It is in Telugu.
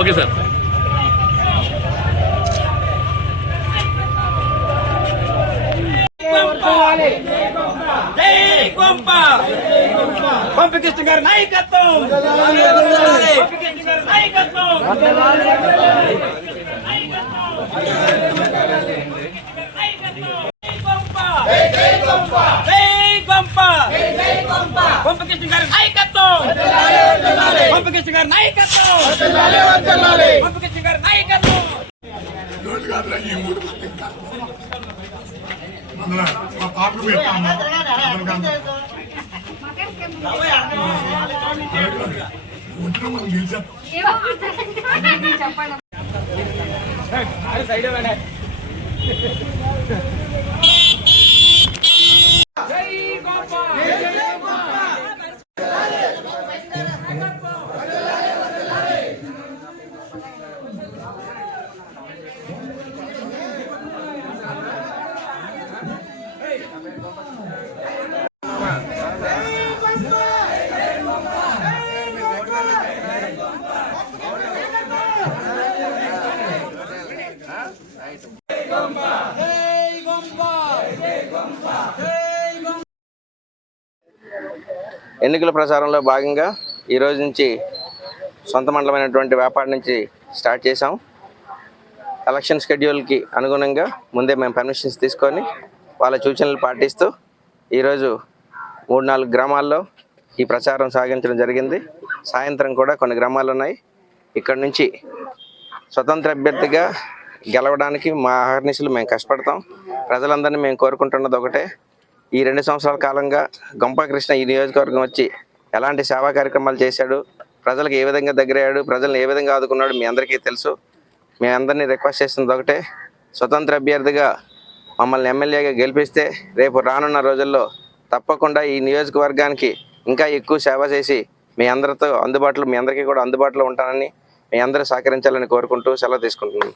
Okay sir. పంపికృష్ణ గారి నాయకత్వం, పంపికృష్ణ గారి నాయకత్వం. పంపికృష్ణ గారి నాయకత్వం, పంపికృష్ణ గారి నాయకత్వం, పంపికృష్ణ గారి నాయకత్వం. ఎన్నికల ప్రచారంలో భాగంగా ఈరోజు నుంచి సొంత మండలమైనటువంటి వేపాడ నుంచి స్టార్ట్ చేసాం. ఎలక్షన్ షెడ్యూల్కి అనుగుణంగా ముందే మేము పర్మిషన్స్ తీసుకొని వాళ్ళ సూచనలు పాటిస్తూ ఈరోజు 3-4 గ్రామాల్లో ఈ ప్రచారం సాగించడం జరిగింది. సాయంత్రం కూడా కొన్ని గ్రామాలు ఉన్నాయి. ఇక్కడ నుంచి స్వతంత్ర అభ్యర్థిగా గెలవడానికి మా అహర్నిశలు మేము కష్టపడతాం. ప్రజలందరినీ మేము కోరుకుంటున్నది ఒకటే, ఈ 2 సంవత్సరాల కాలంగా గంపా కృష్ణ ఈ నియోజకవర్గం వచ్చి ఎలాంటి సేవా కార్యక్రమాలు చేశాడు, ప్రజలకు ఏ విధంగా దగ్గరయ్యాడు, ప్రజలను ఏ విధంగా ఆదుకున్నాడు మీ అందరికీ తెలుసు. మీ అందరినీ రిక్వెస్ట్ చేస్తున్నది ఒకటే, స్వతంత్ర అభ్యర్థిగా మమ్మల్ని ఎమ్మెల్యేగా గెలిపిస్తే రేపు రానున్న రోజుల్లో తప్పకుండా ఈ నియోజకవర్గానికి ఇంకా ఎక్కువ సేవ చేసి మీ అందరితో మీ అందరికీ కూడా అందుబాటులో ఉంటానని మీ అందరూ సహకరించాలని కోరుకుంటూ సెలవు తీసుకుంటున్నాను.